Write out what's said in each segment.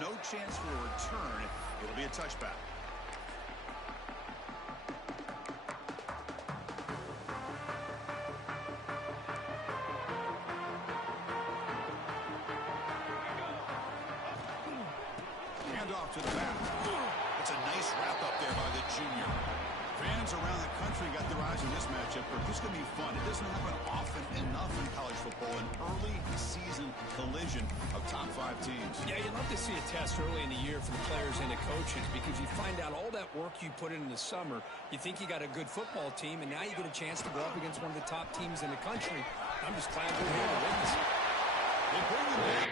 no chance for a return. It'll be a touchback. Handoff to the back. It's a nice wrap up there by the junior. Fans around the country got their eyes on this matchup, but this is going to be fun. It doesn't happen often enough in college football, an early season collision of top 5 teams. Yeah, you'd love to see a test early in the year for the players and the coaches because you find out all that work you put in the summer. You think you got a good football team, and now you get a chance to go up against one of the top teams in the country. I'm just glad we're here to witness it. They bring them back.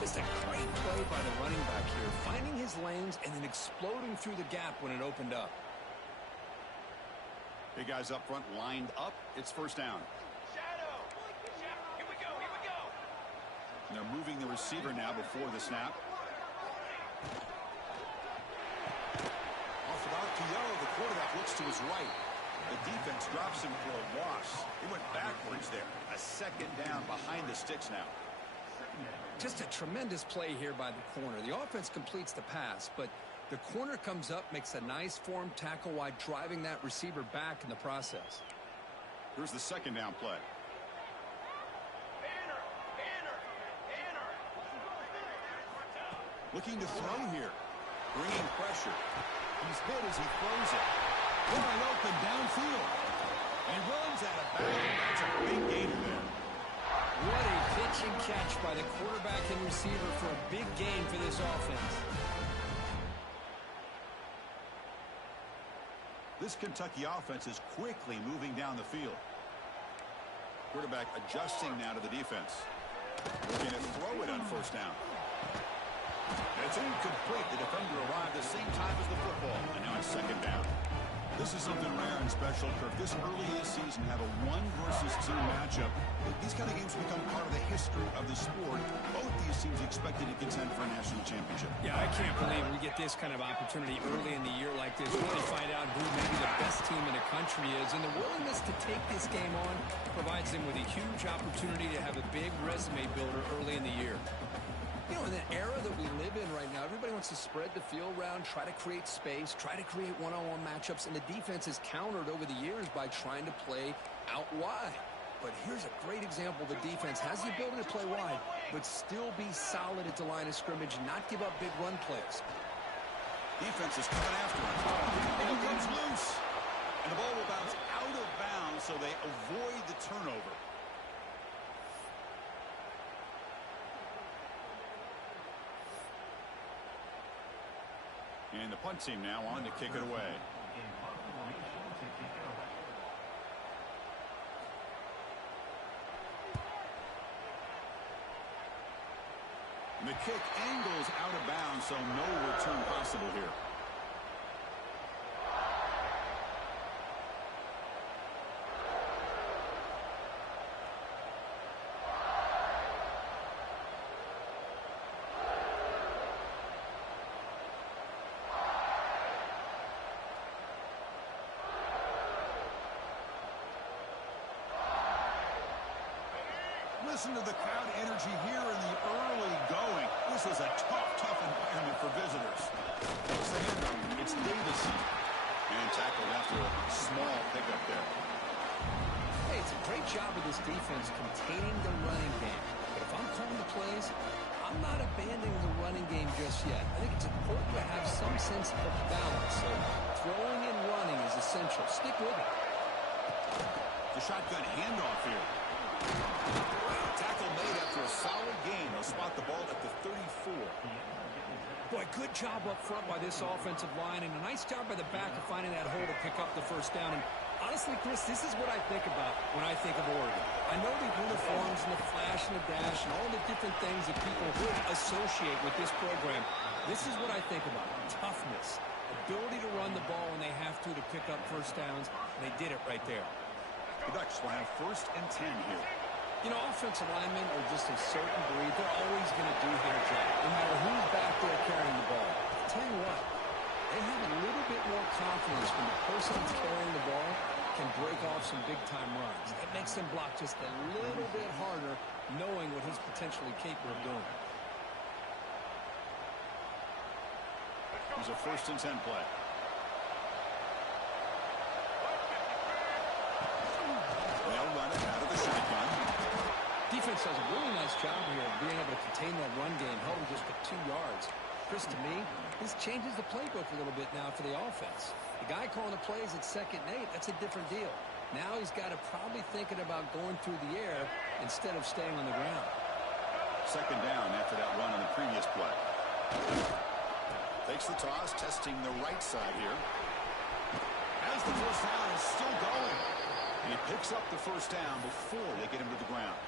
Just a great play by the running back here, finding his lanes and then exploding through the gap when it opened up. Big guys up front lined up. It's first down. Shadow! Here we go, here we go! And they're moving the receiver now before the snap. Off about to Yellow. The quarterback looks to his right. The defense drops him for a loss. He went backwards there. A second down behind the sticks now. Just a tremendous play here by the corner. The offense completes the pass, but the corner comes up, makes a nice form tackle while driving that receiver back in the process. Here's the second down play. Banner! Looking to throw here. Bringing pressure. He's hit as he throws it. Wide open downfield. And runs out of bounds. That's a big gain there. What a pitch and catch by the quarterback and receiver for a big gain for this offense. This Kentucky offense is quickly moving down the field. Quarterback adjusting now to the defense. Looking to throw it on first down. It's incomplete. The defender arrived the same time as the football. And now it's second down. This is something rare and special, Kirk. This early in the season, have a 1-versus-2 matchup. These kind of games become part of the history of the sport. Both these teams expected to contend for a national championship. Yeah, I can't believe we get this kind of opportunity early in the year like this. Really find out who maybe the best team in the country is. And the willingness to take this game on provides them with a huge opportunity to have a big resume builder early in the year. You know, in the era that we live in right now, everybody wants to spread the field around, try to create space, try to create one-on-one matchups, and the defense is countered over the years by trying to play out wide. But here's a great example. The defense has the ability to play wide, but still be solid at the line of scrimmage, not give up big run plays. Defense is coming after him. And he comes loose. And the ball will bounce out of bounds, so they avoid the turnover. And the punt team now on to kick it away. And the kick angles out of bounds, so no return possible here. Listen to the crowd energy here in the early going. This is a tough environment for visitors. It's the handoff. It's Davison. And tackled after a small pickup there. Hey, it's a great job of this defense containing the running game. But if I'm calling the plays, I'm not abandoning the running game just yet. I think it's important to have some sense of balance. So throwing and running is essential. Stick with it. The shotgun handoff here. Tackle made after a solid gain. They'll spot the ball at the 34. Boy, good job up front by this offensive line, and a nice job by the back of finding that hole to pick up the first down. And honestly, Chris, this is what I think about when I think of Oregon. I know the uniforms and the flash and the dash and all the different things that people associate with this program. This is what I think about. Toughness. Ability to run the ball when they have to pick up first downs. And they did it right there. The Ducks will have 1st and 10 here. You know, offensive linemen are just a certain breed. They're always going to do their job, no matter who's back there carrying the ball. I'll tell you what, they have a little bit more confidence when the person that's carrying the ball can break off some big-time runs. It makes them block just a little bit harder, knowing what he's potentially capable of doing. Here's a 1st and 10 play. They'll run it out of the shotgun. Defense does a really nice job here of being able to contain that run game, held him just to 2 yards. Chris, to me, this changes the playbook a little bit now for the offense. The guy calling the plays at 2nd and 8, that's a different deal. Now he's got to probably thinking about going through the air instead of staying on the ground. 2nd down after that run on the previous play. Takes the toss, testing the right side here. As the first down is still going. He picks up the first down before they get him to the ground.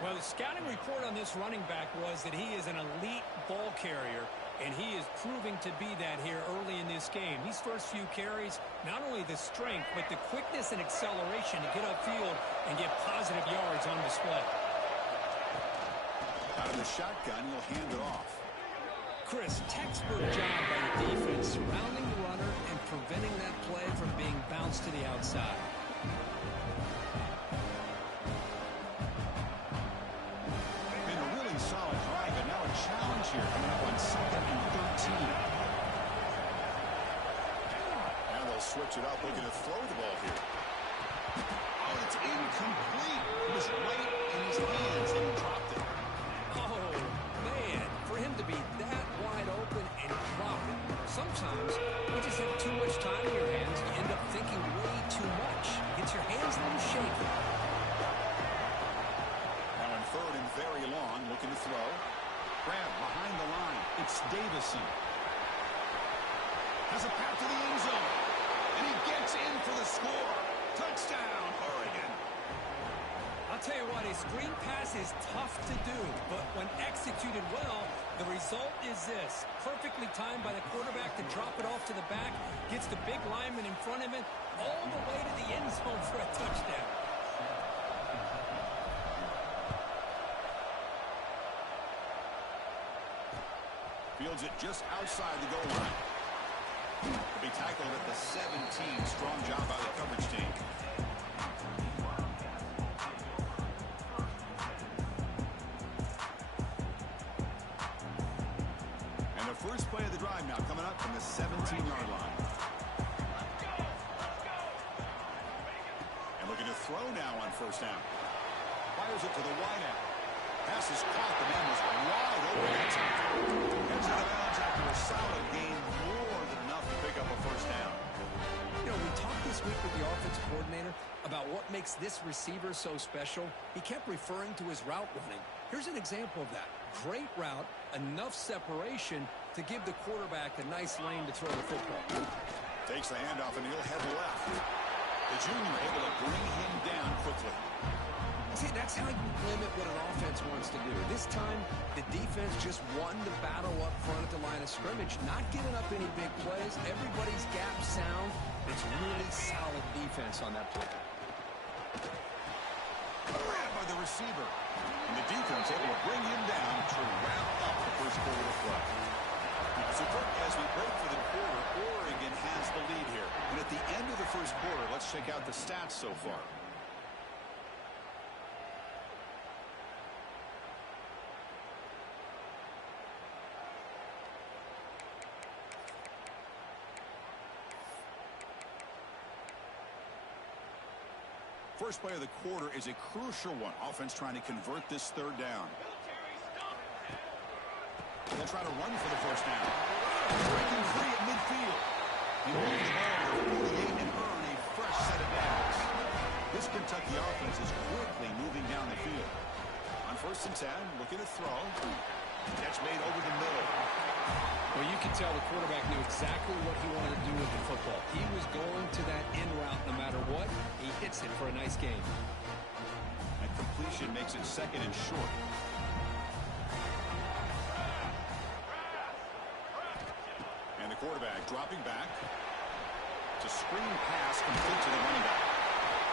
Well, the scouting report on this running back was that he is an elite ball carrier, and he is proving to be that here early in this game. These first few carries, not only the strength, but the quickness and acceleration to get upfield and get positive yards on display. Out of the shotgun, he'll hand it off. Chris, textbook job by the defense, surrounding the runner and preventing that play from being bounced to the outside. Been a really solid drive, and now a challenge here coming up on 2nd and 13. Now they'll switch it up, looking to throw the ball here. Oh, it's incomplete. It was right in his hands, and he dropped it. Oh, man, for him to be that wide open and drop it. Sometimes you just have too much time in your hands. You end up thinking way too much. Gets your hands a little shaky. Now in 3rd and very long, looking to throw. Grab behind the line. It's Davison. Has a path to the end zone. And he gets in for the score. Touchdown, Oregon. I'll tell you what, a screen pass is tough to do, but when executed well, the result is this. Perfectly timed by the quarterback to drop it off to the back, gets the big lineman in front of him, all the way to the end zone for a touchdown. Fields it just outside the goal line. He'll be tackled at the 17. Strong job by the coverage team. And the first play of the drive now coming up from the 17-yard line. And looking to throw now on 1st down. Fires it to the wideout. Pass is caught. The man was wide open that time. Gets out of bounds after a solid gain, more than enough to pick up a 1st down. You know, we talked this week with the offensive coordinator about what makes this receiver so special. He kept referring to his route running. Here's an example of that. Great route, enough separation to give the quarterback a nice lane to throw the football. Takes the handoff and he'll head left. The junior able to bring him down quickly. See, that's how you limit what an offense wants to do. This time, the defense just won the battle up front at the line of scrimmage, not giving up any big plays. Everybody's gap sound. It's really solid defense on that play. Grabbed by the receiver. And the defense able to bring him down to wrap up the first quarter of play. So as we break for the quarter, Oregon has the lead here. And at the end of the first quarter, let's check out the stats so far. First play of the quarter is a crucial one. Offense trying to convert this 3rd down. They'll try to run for the 1st down. Breaking free at midfield. He moves the ball to the 48 and earn a fresh set of downs. This Kentucky offense is quickly moving down the field. On 1st and 10, looking to throw. Catch made over the middle. Well, you could tell the quarterback knew exactly what he wanted to do with the football. He was going to that in route no matter what. He hits it for a nice gain. And completion makes it second and short. And the quarterback dropping back. It's a screen pass complete to the running back.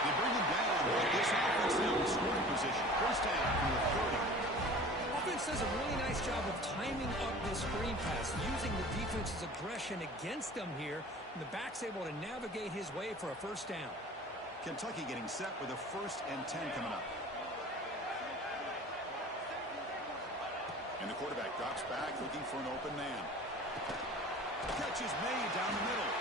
They bring him down. This offense now in scoring position. First down from the 30. Offense does a really nice job of timing up this screen pass, using the defense's aggression against them here, and the back's able to navigate his way for a first down. Kentucky getting set with a 1st and 10 coming up. And the quarterback drops back looking for an open man. Catch is made down the middle.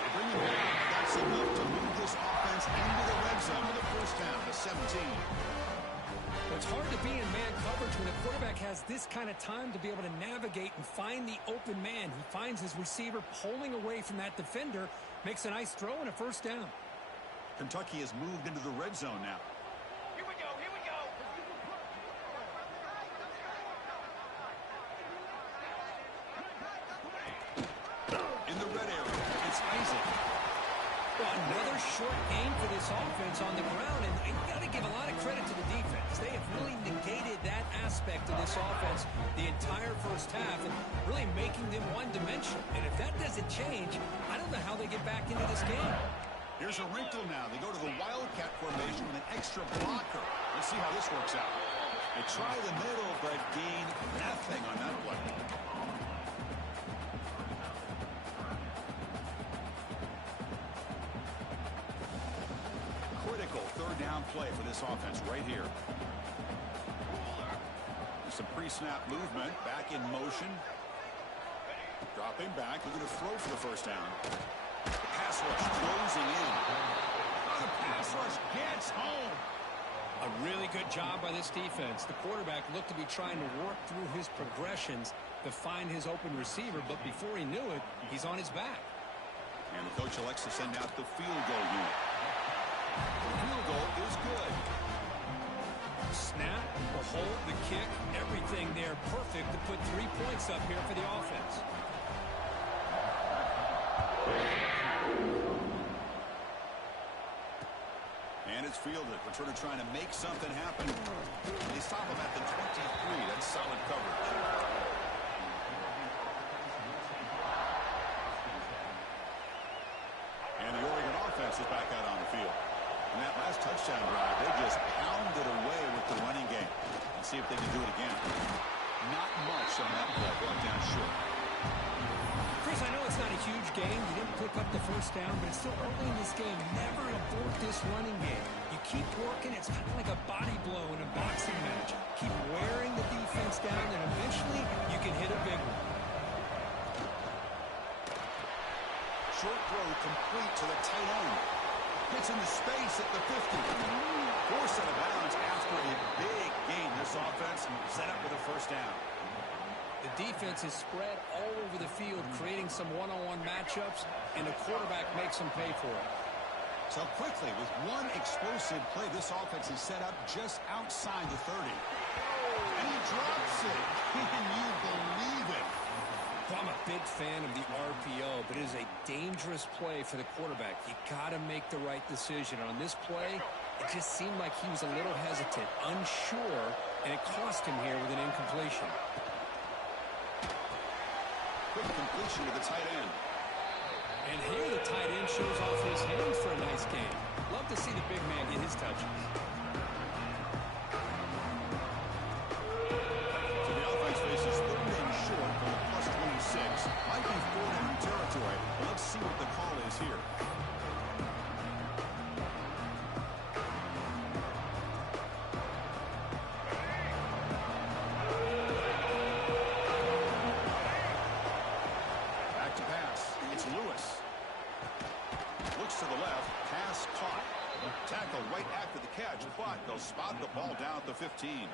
They bring him down. That's enough to move this offense into the red zone with a first down to 17. Well, it's hard to be in man coverage when the quarterback has this kind of time to be able to navigate and find the open man. He finds his receiver pulling away from that defender, makes a nice throw and a first down. Kentucky has moved into the red zone now. Here we go, here we go. In the red area, it's Isaac. Well, another short gain for this offense on the ground, and you got to give a lot of credit to the defense. They have really negated that aspect of this offense the entire first half and really making them one-dimensional. And if that doesn't change, I don't know how they get back into this game. Here's a wrinkle now. They go to the Wildcat formation with an extra blocker. Let's see how this works out. They try the middle, but gain nothing on that play. Critical third down play for this offense right here. Some pre-snap movement, back in motion. Dropping back, looking to throw for the first down. The pass rush closing in. The pass rush gets home. A really good job by this defense. The quarterback looked to be trying to work through his progressions to find his open receiver, but before he knew it, he's on his back. And the coach elects to send out the field goal unit. The field goal is good. Snap, the hold, the kick, everything there perfect to put 3 points up here for the offense. And it's fielded. Returner trying to make something happen. They stop him at the 23. That's solid coverage. And the Oregon offense is back out on the field. And that last touchdown drive, they just pounded away with the running game. Let's see if they can do it again. Not much on that play. Brought down short. Chris, I know it's not a huge game. You didn't pick up the first down, but it's still early in this game. Never abort this running game. You keep working. It's kind of like a body blow in a boxing match. Keep wearing the defense down, and eventually you can hit a big one. Short throw complete to the tight end. Gets into space at the 50. Forced out of bounds after a big gain. This offense set up with a first down. The defense is spread all over the field, creating some one-on-one matchups, and the quarterback makes them pay for it. So quickly, with one explosive play, this offense is set up just outside the 30. And he drops it. Can you believe it? Well, I'm a big fan of the RPO, but it is a dangerous play for the quarterback. You got to make the right decision. On this play, it just seemed like he was a little hesitant, unsure, and it cost him here with an incompletion. Quick completion to the tight end. And here the tight end shows off his hands for a nice game. Love to see the big man get his touches. So the offense faces third and short from the plus 26. Might be fourth down territory. But let's see what the call is here. Back to pass. It's Lewis. Looks to the left. Pass caught. Tackle right after the catch, but they'll spot the ball down at the 15.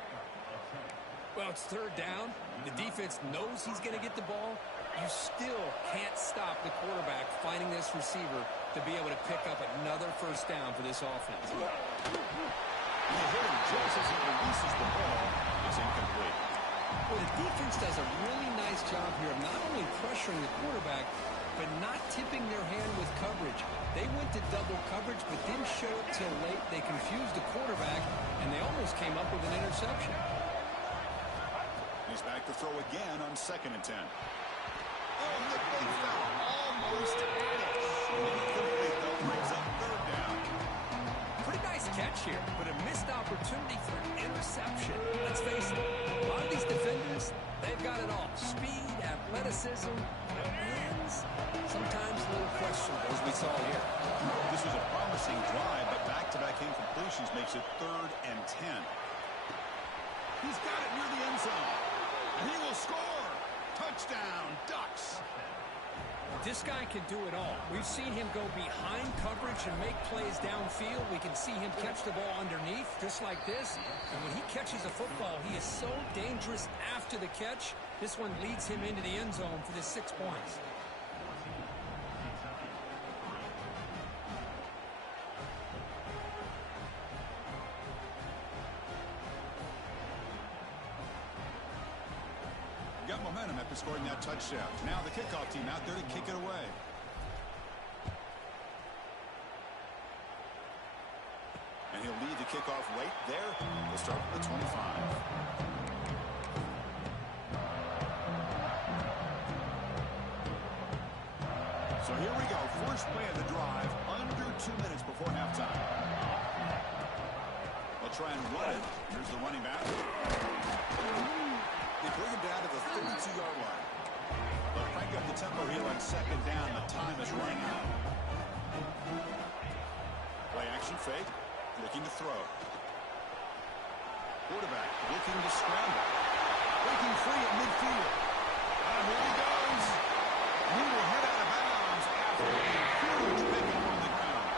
Well, it's third down. The defense knows he's going to get the ball. You still can't stop the quarterback finding this receiver to be able to pick up another first down for this offense. And they hit him just as he releases the ball. It's incomplete. Well, the defense does a really nice job here of not only pressuring the quarterback, but not tipping their hand with coverage. They went to double coverage, but didn't show it till late. They confused the quarterback, and they almost came up with an interception. He's back to throw again on 2nd and 10. Oh, the big fell almost at it. Incomplete, though, brings up 3rd down. Pretty nice catch here, but a missed opportunity for an interception. Let's face it, a lot of these defenders, they've got it all. Speed, athleticism, hands, sometimes a little questionable, as we saw here. This was a promising drive, but back-to-back incompletions makes it 3rd and 10. He's got it near the end zone. And he will score. Touchdown, Ducks. This guy can do it all. We've seen him go behind coverage and make plays downfield. We can see him catch the ball underneath, just like this. And when he catches a football, he is so dangerous after the catch. This one leads him into the end zone for the 6 points. Got momentum after scoring that touchdown. Now the kickoff team out there to kick it away. And he'll lead the kickoff right there. We'll start with the 25. So here we go. First play of the drive. Under 2 minutes before halftime. They'll try and run it. Here's the running back. They bring him down to the 32-yard line. They'll crank up the tempo here on 2nd down. The time is running out. Play action fake. Looking to throw. Quarterback looking to scramble. Breaking free at midfield. Here he goes. He will head out of bounds after a huge pickup on the ground.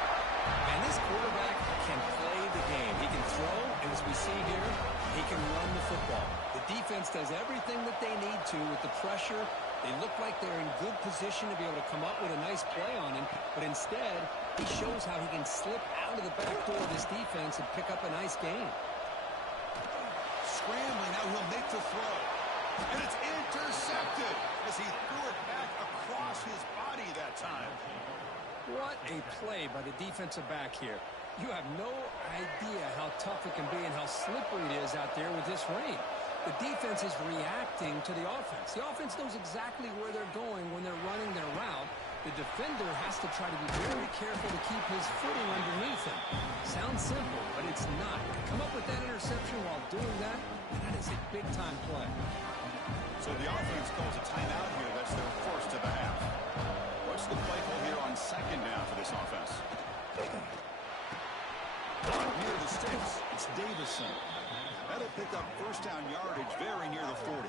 And this quarterback can play the game. He can throw, and as we see here, he can run the football. The defense does everything that they need to with the pressure. They look like they're in good position to be able to come up with a nice play on him, but instead, he shows how he can slip out of the back door of this defense and pick up a nice gain. Scrambling, now he'll make the throw. And it's intercepted as he threw it back across his body that time. What a play by the defensive back here. You have no idea how tough it can be and how slippery it is out there with this rain. The defense is reacting to the offense. The offense knows exactly where they're going when they're running their route. The defender has to try to be very careful to keep his footing underneath him. Sounds simple, but it's not. Come up with that interception while doing that, and that is a big-time play. So the offense calls a timeout here. That's their first of the half. What's the play call here on 2nd down for this offense? Near the sticks, it's Davison. That'll pick up 1st down yardage very near the 40.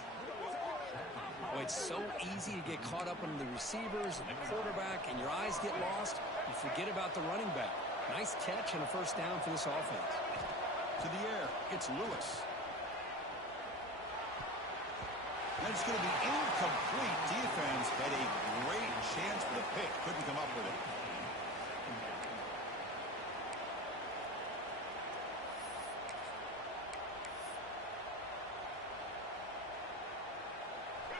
Oh, it's so easy to get caught up on the receivers and the quarterback, and your eyes get lost. You forget about the running back. Nice catch and a 1st down for this offense. To the air, it's Lewis. And it's going to be incomplete. Defense had a great chance for the pick. Couldn't come up with it.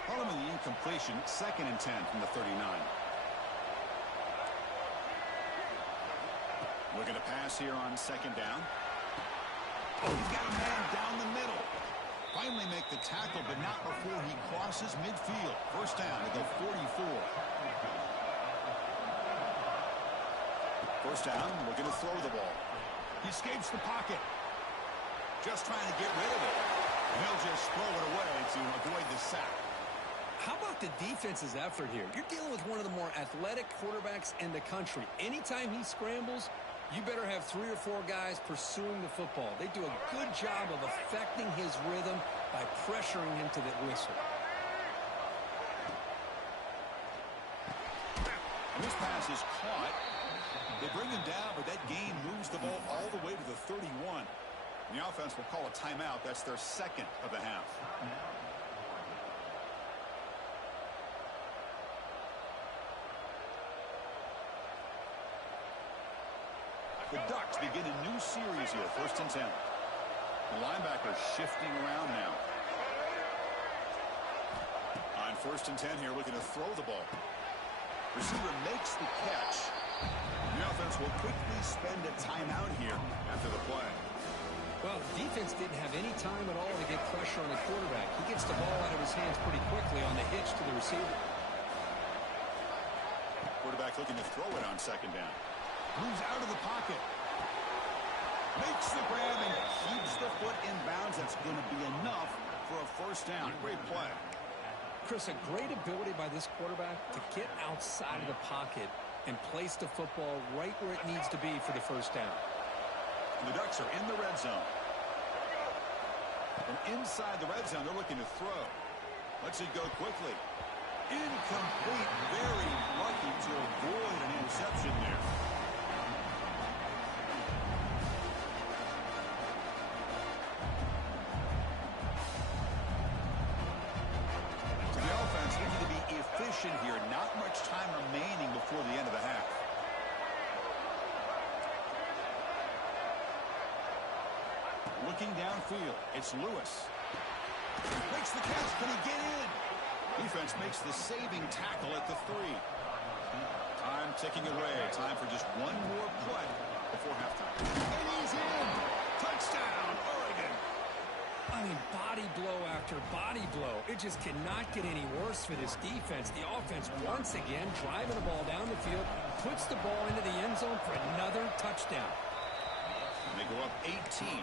Following the incompletion, 2nd and 10 from the 39. Looking to pass here on 2nd down. Oh, he's got a man down the middle. Finally make the tackle, but not before he crosses midfield. 1st down to the 44. 1st down, looking to throw the ball. He escapes the pocket. Just trying to get rid of it. And he'll just throw it away to avoid the sack. How about the defense's effort here? You're dealing with one of the more athletic quarterbacks in the country. Anytime he scrambles, you better have 3 or 4 guys pursuing the football. They do a good job of affecting his rhythm by pressuring him to the whistle. And this pass is caught. They bring him down, but that gain moves the ball all the way to the 31. And the offense will call a timeout. That's their 2nd of the half. The Ducks begin a new series here, 1st and 10. The linebacker shifting around now. first and 10 here, looking to throw the ball. Receiver makes the catch. The offense will quickly spend a timeout here after the play. Well, defense didn't have any time at all to get pressure on the quarterback. He gets the ball out of his hands pretty quickly on the hitch to the receiver. Quarterback looking to throw it on second down. Moves out of the pocket. Makes the grab and keeps the foot in bounds. That's going to be enough for a first down. Great play. Chris, a great ability by this quarterback to get outside of the pocket and place the football right where it needs to be for the first down. And the Ducks are in the red zone. From inside the red zone, they're looking to throw. Lets it go quickly. Incomplete. Very lucky to avoid an interception there. Here, not much time remaining before the end of the half. Looking downfield, it's Lewis. Makes the catch. Can he get in? Defense makes the saving tackle at the 3. Time ticking away. Time for just one more play before halftime. And he's in. Touchdown, Oregon. I mean, body blow after body blow. It just cannot get any worse for this defense. The offense, once again, driving the ball down the field, puts the ball into the end zone for another touchdown. And they go up 18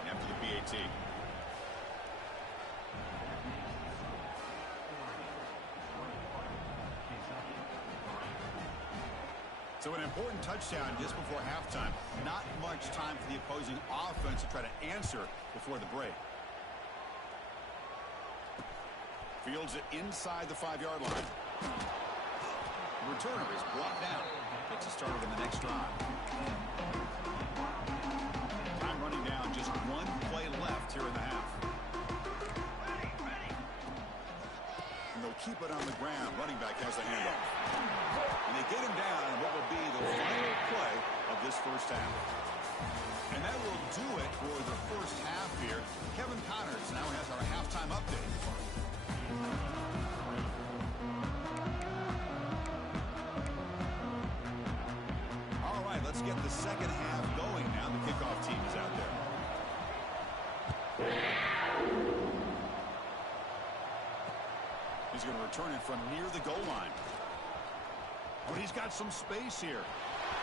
after the PAT. So an important touchdown just before halftime. Not much time for the opposing offense to try to answer before the break. Fields it inside the 5-yard line. The returner is brought down. Gets it started in the next drive. Time running down. Just one play left here in the half. And they'll keep it on the ground. Running back has the handoff. And they get him down in what will be the final play of this first half. And that will do it for the first half here. Kevin Connors now has our halftime update. All right, let's get the second half going now. The kickoff team is out there. He's going to return it from near the goal line. But he's got some space here.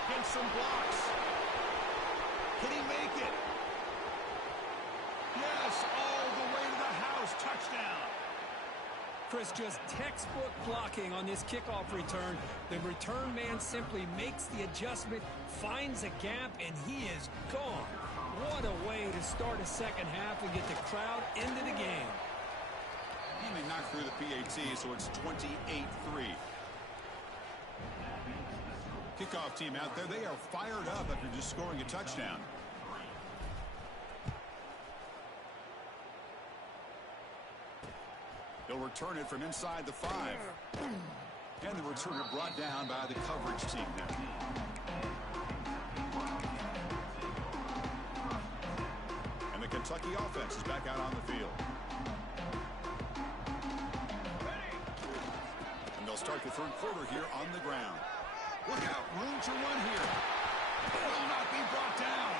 Gets some blocks. Can he make it? Yes, all the way to the house. Touchdown. Chris, just textbook blocking on this kickoff return. The return man simply makes the adjustment, finds a gap, and he is gone. What a way to start a second half and get the crowd into the game. And they knocked through the PAT, so it's 28-3. Kickoff team out there, they are fired up after just scoring a touchdown. They'll return it from inside the 5. And the returner brought down by the coverage team there. And the Kentucky offense is back out on the field. And they'll start the third quarter here on the ground. Look out, room to run here. Will not be brought down.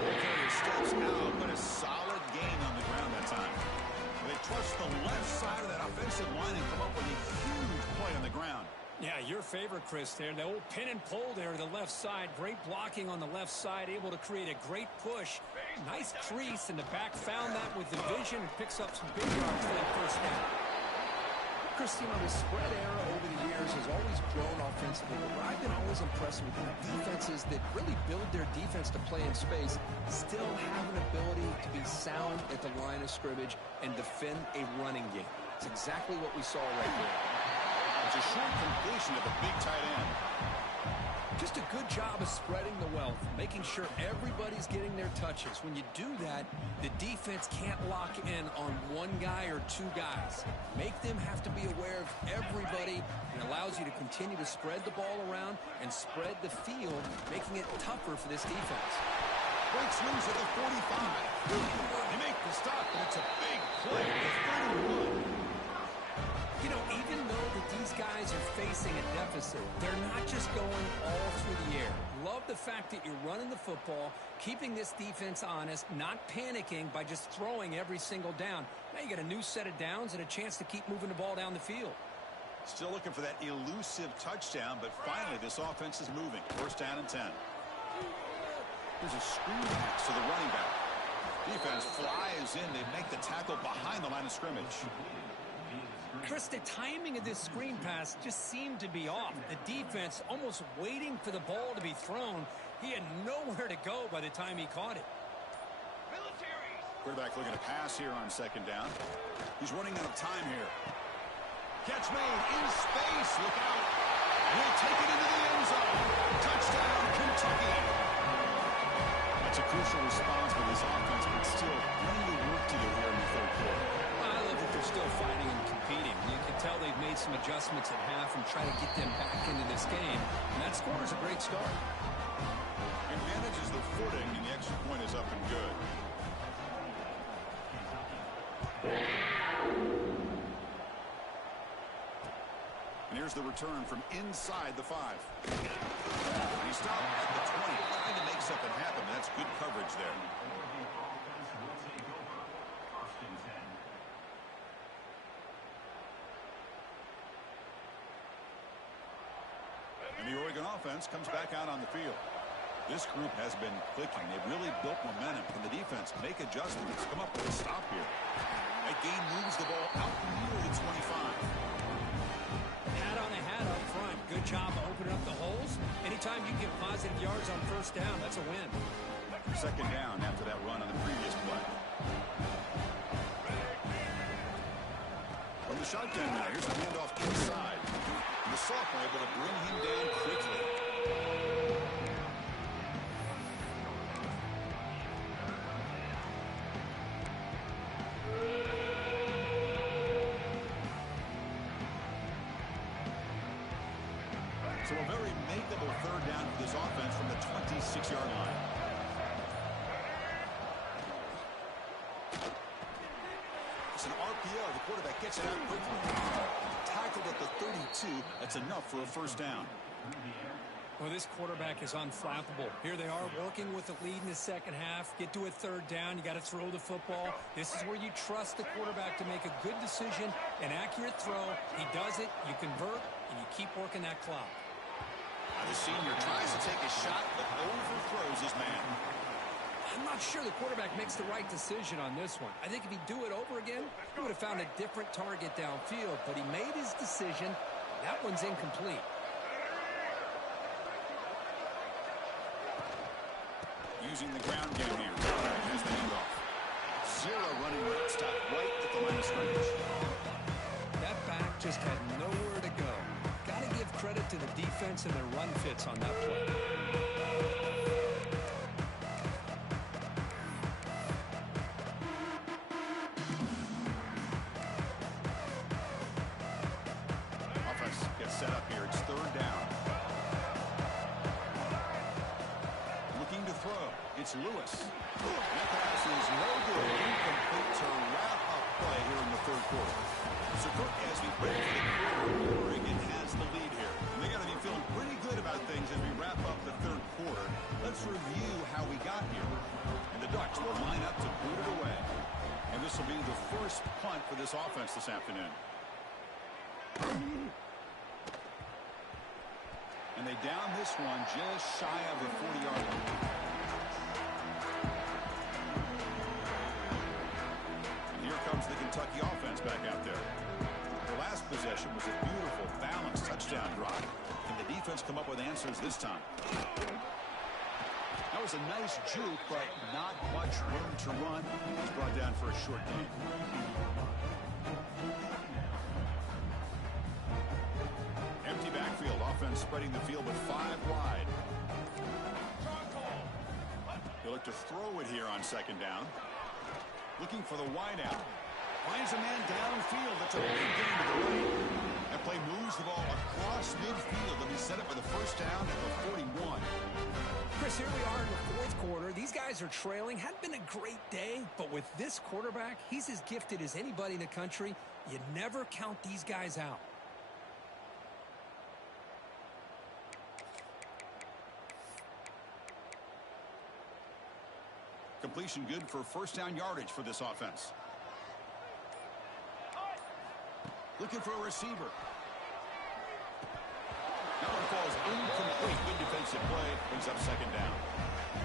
Carrier steps out, but a solid gain on the ground that time. They trust the left side of that offensive line and come up with a huge play on the ground. Yeah, your favorite, Chris, there. The old pin and pull there to the left side. Great blocking on the left side, able to create a great push. Nice crease in the back. Found that with the vision and picks up some big yards for that first down. Chris, you know, the spread era over the years has always grown offensively, but I've been always impressed with defenses that really build their defense to play in space, still have an ability to be sound at the line of scrimmage and defend a running game. It's exactly what we saw right there. It's a short completion of a big tight end. Just a good job of spreading the wealth, making sure everybody's getting their touches. When you do that, the defense can't lock in on one guy or two guys. Make them have to be aware of everybody, and allows you to continue to spread the ball around and spread the field, making it tougher for this defense. Breaks loose at the 45. They make the stop, but it's a big play at the 31. You know, even guys are facing a deficit. They're not just going all through the air. Love the fact that you're running the football, keeping this defense honest, not panicking by just throwing every single down. Now you got a new set of downs and a chance to keep moving the ball down the field. Still looking for that elusive touchdown, but finally this offense is moving. First down and 10. There's a screen pass to the running back. Defense flies in. They make the tackle behind the line of scrimmage. Chris, the timing of this screen pass just seemed to be off. The defense almost waiting for the ball to be thrown. He had nowhere to go by the time he caught it. Quarterback looking to pass here on second down. He's running out of time here. Catch made in space. Look out. He'll take it into the end zone. Touchdown, Kentucky. That's a crucial response for this offense, but still plenty of work to do here in the third quarter. I love that they're still fighting and competing. You can tell they've made some adjustments at half and try to get them back into this game. And that score is a great start. It manages the footing, and the extra point is up and good. And here's the return from inside the 5. And he stopped at the 20, trying to make something happen. That's good coverage there. And the Oregon offense comes back out on the field. This group has been clicking. They've really built momentum. Can the defense make adjustments? Come up with a stop here. That game moves the ball out near the 25. Hat on a hat up front. Good job opening up the holes. Anytime you get positive yards on first down, that's a win. Second down after that run on the previous play. From the shotgun now, here's the handoff inside. And the sophomore able to bring him down quickly. So a very makeable third down for this offense from the 26-yard line. It's an RPO. The quarterback gets it out quickly. Tackled at the 32. That's enough for a first down. Well, this quarterback is unflappable. Here they are working with the lead in the second half. Get to a third down. You got to throw the football. This is where you trust the quarterback to make a good decision, an accurate throw. He does it. You convert, and you keep working that clock. The senior tries to take a shot, but overthrows his man. I'm not sure the quarterback makes the right decision on this one. I think if he'd do it over again, he would have found a different target downfield, but he made his decision. That one's incomplete. Using the ground game here. Has the handoff. Zero running route. Stop right at the line of scrimmage. That back just had nowhere to go. Got to give credit to the defense and their run fits on that play. Offense gets set up here. It's third down. Looking to throw. It's Lewis. That pass is no good. Incomplete to wrap up play here in the third quarter. So Cook, as we break for the quarter, Oregon has the lead here. And they got to be feeling pretty good about things as we wrap up the third quarter. Let's review how we got here. And the Ducks will line up to boot it away. And this will be the first punt for this offense this afternoon. And they down this one just shy of the 40-yard line. And here comes the Kentucky offense back out there. The last possession was a beautiful, balanced touchdown drive. Can the defense come up with answers this time? That was a nice juke, but not much room to run. He's brought down for a short gain. Empty backfield. Offense spreading the field with 5 wide. He'll look to throw it here on second down. Looking for the wideout. Finds a man downfield. That's a big gain to the right. That play moves the ball across midfield. They'll be set up for the first down at the 41. Chris, here we are in the fourth quarter. These guys are trailing. Hadn't been a great day, but with this quarterback, he's as gifted as anybody in the country. You never count these guys out. Completion good for first down yardage for this offense. Looking for a receiver. That one falls incomplete. Good defensive play. Brings up second down.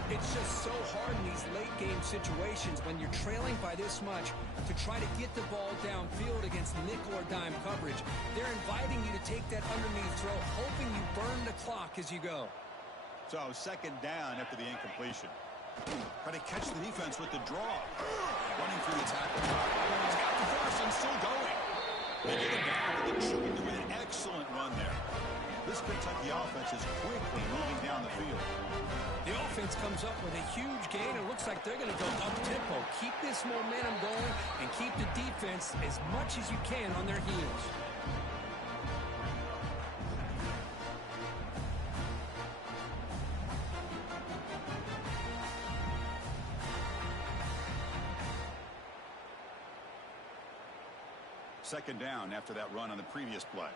It's just so hard in these late-game situations when you're trailing by this much to try to get the ball downfield against nickel or dime coverage. They're inviting you to take that underneath throw, hoping you burn the clock as you go. So second down after the incompletion. Try to catch the defense with the draw. Running through the tackle. He's got the first and still going. They get him down to the two with an excellent run there. This Kentucky offense is quickly moving down the field. The offense comes up with a huge gain. It looks like they're going to go up-tempo. Keep this momentum going and keep the defense as much as you can on their heels. Second down after that run on the previous play.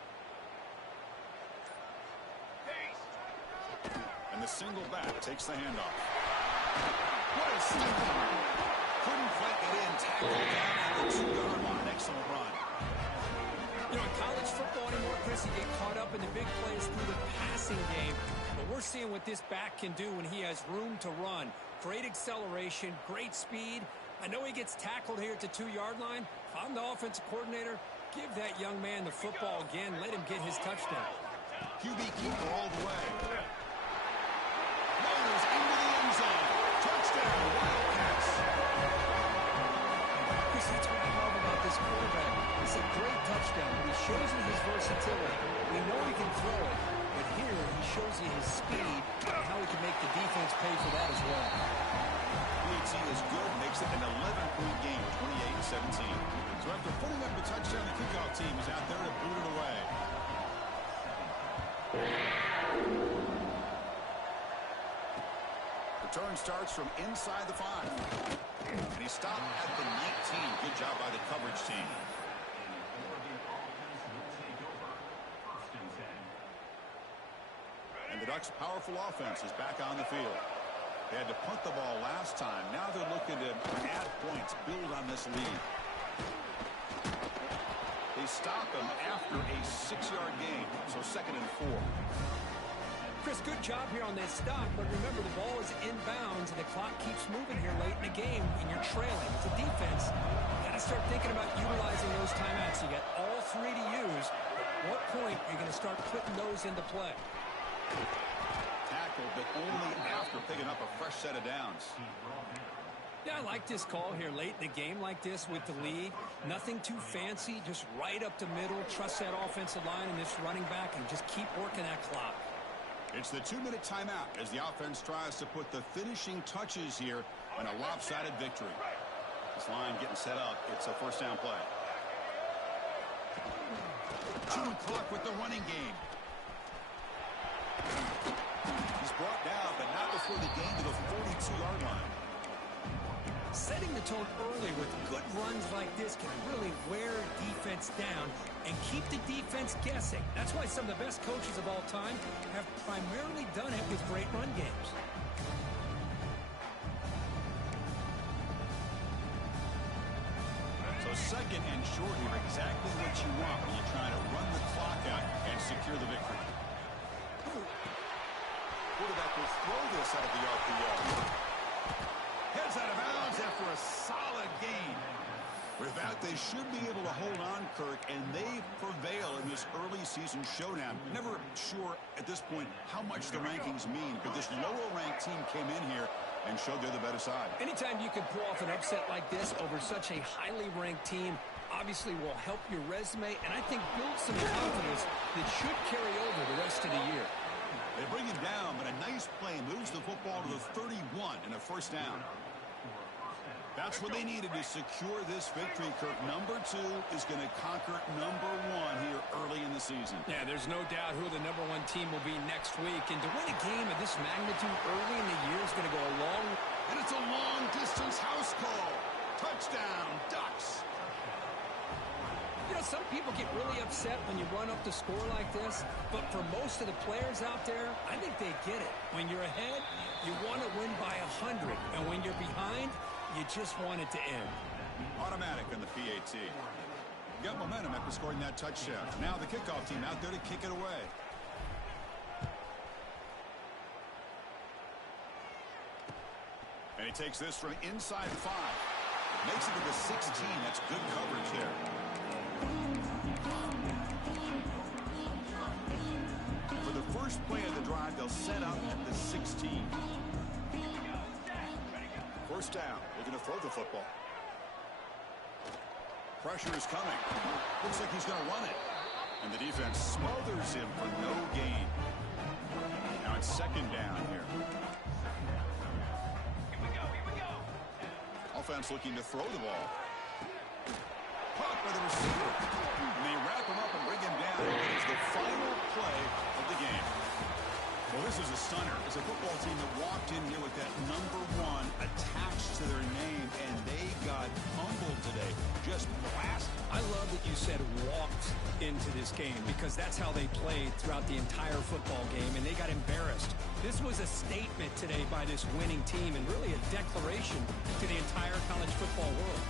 And the single back takes the handoff. What a step! Couldn't quite get in. Tackled down at the 2-yard line. Excellent run. You know, in college football anymore, Chris, you get caught up in the big plays through the passing game. But we're seeing what this back can do when he has room to run. Great acceleration, great speed. I know he gets tackled here at the 2-yard line. If I'm the offensive coordinator, give that young man the football again. Let him get his touchdown. QB keeper all the way. Rolls into the end zone. Touchdown, Wildcats. Chris, that's what I love about this quarterback. It's a great touchdown, but he shows you his versatility. We know he can throw it, but here he shows you his speed and how he can make the defense pay for that as well. PAT is good, makes it an 11-point game, 28-17. So after putting up a touchdown, the kickoff team is out there to boot it away. Return starts from inside the 5. And he stopped at the 19. Good job by the coverage team. And the Ducks' powerful offense is back on the field. They had to punt the ball last time. Now they're looking to add points, build on this lead. They stop him after a 6-yard gain, so 2nd and 4. Chris, good job here on that stop, but remember the ball is inbounds and the clock keeps moving here late in the game and you're trailing. It's a defense. You got to start thinking about utilizing those timeouts. You got all 3 to use. At what point are you going to start putting those into play? Tackled, but only after picking up a fresh set of downs. Yeah, I like this call here late in the game like this with the lead. Nothing too fancy, just right up the middle. Trust that offensive line and this running back and just keep working that clock. It's the 2-minute timeout as the offense tries to put the finishing touches here on a lopsided victory. This line getting set up. It's a first down play. Chewing clock with the running game. He's brought down, but not before the gain to the 42-yard line. Setting the tone early with good runs like this can really wear defense down and keep the defense guessing. That's why some of the best coaches of all time have primarily done it with great run games. So 2nd and short here, exactly what you want when you're trying to run the clock out and secure the victory. Quarterback will throw this out of the RPO. Heads out of bounds after a solid gain. With that, they should be able to hold on, Kirk, and they prevail in this early season showdown. Never sure at this point how much the rankings mean, but this lower-ranked team came in here and showed they're the better side. Anytime you can pull off an upset like this over such a highly ranked team, obviously will help your resume, and I think build some confidence that should carry over the rest of the year. They bring him down, but a nice play moves the football to the 31 and a first down. That's what they needed to secure this victory, Kirk. Number 2 is going to conquer number 1 here early in the season. Yeah, there's no doubt who the number 1 team will be next week. And to win a game of this magnitude early in the year is going to go a long... And it's a long-distance house call. Touchdown, Ducks. You know, some people get really upset when you run up the score like this, but for most of the players out there, I think they get it. When you're ahead, you want to win by 100, and when you're behind, you just want it to end. Automatic on the PAT. Got momentum after scoring that touchdown. Now the kickoff team out there to kick it away. And he takes this from inside 5. Makes it to the 16. That's good coverage there. For the first play of the drive, they'll set up at the 16. First down. Looking to throw the football. Pressure is coming. Looks like he's going to run it. And the defense smothers him for no gain. Now it's second down here. Offense looking to throw the ball. Caught by the receiver. And they wrap him up and bring him down. It is the final play of the game. Well, this is a stunner. It's a football team that walked in here with that number 1 attached to their name, and they got humbled today. Just blasted. I love that you said walked into this game because that's how they played throughout the entire football game, and they got embarrassed. This was a statement today by this winning team and really a declaration to the entire college football world.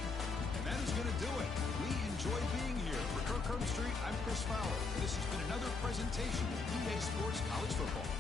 And that is going to do it. We enjoy being here. For Kirk Herbstreit, I'm Chris Fowler. This has been another presentation of EA Sports College Football.